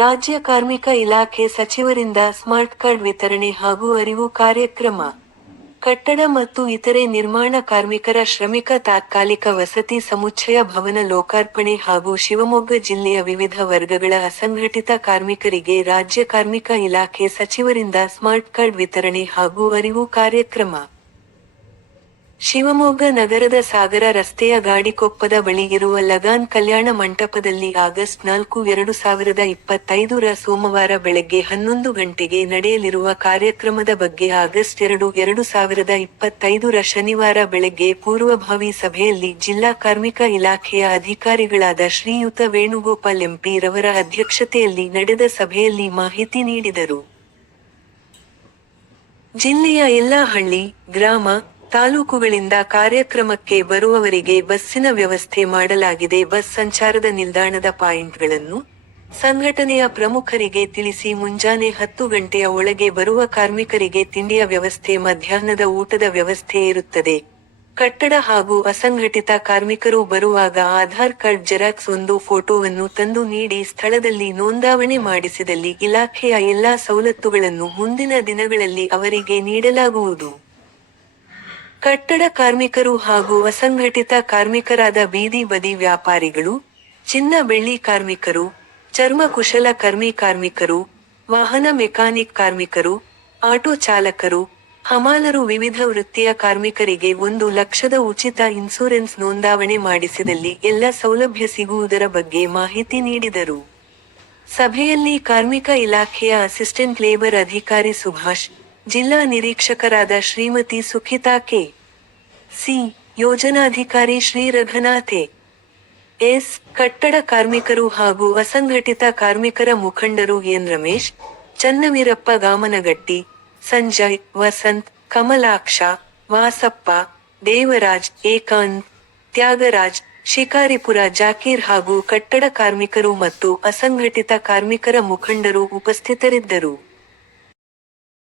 ರಾಜ್ಯ ಕಾರ್ಮಿಕ ಇಲಾಖೆ ಸಚಿವರಿಂದ ಸ್ಮಾರ್ಟ್ ಕಾರ್ಡ್ ವಿತರಣೆ ಹಾಗೂ ಅರಿವು ಕಾರ್ಯಕ್ರಮ. ಕಟ್ಟಡ ಮತ್ತು ಇತರೆ ನಿರ್ಮಾಣ ಕಾರ್ಮಿಕರ ಶ್ರಮಿಕ ತಾತ್ಕಾಲಿಕ ವಸತಿ ಸಮುಚ್ಚಯ ಭವನ ಲೋಕಾರ್ಪಣೆ ಹಾಗೂ ಶಿವಮೊಗ್ಗ ಜಿಲ್ಲೆಯ ವಿವಿಧ ವರ್ಗಗಳ ಅಸಂಘಟಿತ ಕಾರ್ಮಿಕರಿಗೆ ರಾಜ್ಯ ಕಾರ್ಮಿಕ ಇಲಾಖೆ ಸಚಿವರಿಂದ ಸ್ಮಾರ್ಟ್ ಕಾರ್ಡ್ ವಿತರಣೆ ಹಾಗೂ ಅರಿವು ಕಾರ್ಯಕ್ರಮ. ಶಿವಮೊಗ್ಗ ನಗರದ ಸಾಗರ ರಸ್ತೆಯ ಗಾಡಿಕೊಪ್ಪದ ಬಳಿ ಇರುವ ಲಗಾನ್ ಕಲ್ಯಾಣ ಮಂಟಪದಲ್ಲಿ ಆಗಸ್ಟ್ ನಾಲ್ಕು, ಎರಡು ಸಾವಿರದ ಇಪ್ಪತ್ತೈದರ ಸೋಮವಾರ ಬೆಳಗ್ಗೆ ಹನ್ನೊಂದು ಗಂಟೆಗೆ ನಡೆಯಲಿರುವ ಕಾರ್ಯಕ್ರಮದ ಬಗ್ಗೆ ಆಗಸ್ಟ್ ಎರಡು ಎರಡು ಸಾವಿರದ ಇಪ್ಪತ್ತೈದರ ಶನಿವಾರ ಬೆಳಗ್ಗೆ ಪೂರ್ವಭಾವಿ ಸಭೆಯಲ್ಲಿ ಜಿಲ್ಲಾ ಕಾರ್ಮಿಕ ಇಲಾಖೆಯ ಅಧಿಕಾರಿಗಳಾದ ಶ್ರೀಯುತ ವೇಣುಗೋಪಾಲ್ ಎಂಪಿ ರವರ ಅಧ್ಯಕ್ಷತೆಯಲ್ಲಿ ನಡೆದ ಸಭೆಯಲ್ಲಿ ಮಾಹಿತಿ ನೀಡಿದರು. ಜಿಲ್ಲೆಯ ಎಲ್ಲಾ ಹಳ್ಳಿ ಗ್ರಾಮ ತಾಲೂಕುಗಳಿಂದ ಕಾರ್ಯಕ್ರಮಕ್ಕೆ ಬರುವವರಿಗೆ ಬಸ್ಸಿನ ವ್ಯವಸ್ಥೆ ಮಾಡಲಾಗಿದೆ. ಬಸ್ ಸಂಚಾರದ ನಿಲ್ದಾಣದ ಪಾಯಿಂಟ್ಗಳನ್ನು ಸಂಘಟನೆಯ ಪ್ರಮುಖರಿಗೆ ತಿಳಿಸಿ ಮುಂಜಾನೆ ಹತ್ತು ಗಂಟೆಯ ಒಳಗೆ ಬರುವ ಕಾರ್ಮಿಕರಿಗೆ ತಿಂಡಿಯ ವ್ಯವಸ್ಥೆ, ಮಧ್ಯಾಹ್ನದ ಊಟದ ವ್ಯವಸ್ಥೆ ಇರುತ್ತದೆ. ಕಟ್ಟಡ ಹಾಗೂ ಅಸಂಘಟಿತ ಕಾರ್ಮಿಕರು ಬರುವಾಗ ಆಧಾರ್ ಕಾರ್ಡ್ ಜೆರಾಕ್ಸ್ ಒಂದು ಫೋಟೋವನ್ನು ತಂದು ನೀಡಿ ಸ್ಥಳದಲ್ಲಿ ನೋಂದಾವಣೆ ಮಾಡಿಸಿದಲ್ಲಿ ಇಲಾಖೆಯ ಎಲ್ಲಾ ಸವಲತ್ತುಗಳನ್ನು ಮುಂದಿನ ದಿನಗಳಲ್ಲಿ ಅವರಿಗೆ ನೀಡಲಾಗುವುದು. ಕಟ್ಟಡ ಕಾರ್ಮಿಕರು ಹಾಗೂ ಅಸಂಘಟಿತ ಕಾರ್ಮಿಕರಾದ ಬೀದಿ ಬದಿ ವ್ಯಾಪಾರಿಗಳು, ಚಿನ್ನ ಬೆಳ್ಳಿ ಕಾರ್ಮಿಕರು, ಚರ್ಮ ಕುಶಲ ಕರ್ಮಿ ಕಾರ್ಮಿಕರು, ವಾಹನ ಮೆಕ್ಯಾನಿಕ್ ಕಾರ್ಮಿಕರು, ಆಟೋ ಚಾಲಕರು, ಹಮಾಲರು ವಿವಿಧ ವೃತ್ತಿಯ ಕಾರ್ಮಿಕರಿಗೆ ಒಂದು ಲಕ್ಷದ ಉಚಿತ ಇನ್ಸೂರೆನ್ಸ್ ನೋಂದಾವಣೆ ಮಾಡಿಸಿದಲ್ಲಿ ಎಲ್ಲ ಸೌಲಭ್ಯ ಸಿಗುವುದರ ಬಗ್ಗೆ ಮಾಹಿತಿ ನೀಡಿದರು. ಸಭೆಯಲ್ಲಿ ಕಾರ್ಮಿಕ ಇಲಾಖೆಯ ಅಸಿಸ್ಟೆಂಟ್ ಲೇಬರ್ ಅಧಿಕಾರಿ ಸುಭಾಷ್ ಜಿಲ್ಲಾ ನಿರೀಕ್ಷಕರಾದ ಶ್ರೀಮತಿ ಸುಖಿತಾ ಕೆ, ಸಿ ಯೋಜನಾಧಿಕಾರಿ ಶ್ರೀ ರಘುನಾಥೆ, ಎಸ್ ಕಟ್ಟಡ ಕಾರ್ಮಿಕರು ಹಾಗೂ ಅಸಂಘಟಿತ ಕಾರ್ಮಿಕರ ಮುಖಂಡರು ಎನ್ ರಮೇಶ್, ಚನ್ನವೀರಪ್ಪ ಗಾಮನಗಟ್ಟಿ, ಸಂಜಯ್, ವಸಂತ್, ಕಮಲಾಕ್ಷ, ವಾಸಪ್ಪ, ದೇವರಾಜ್, ಏಕಾಂತ್, ತ್ಯಾಗರಾಜ್, ಶಿಕಾರಿಪುರ ಜಾಕೀರ್ ಹಾಗೂ ಕಟ್ಟಡ ಕಾರ್ಮಿಕರು ಮತ್ತು ಅಸಂಘಟಿತ ಕಾರ್ಮಿಕರ ಮುಖಂಡರು ಉಪಸ್ಥಿತರಿದ್ದರು.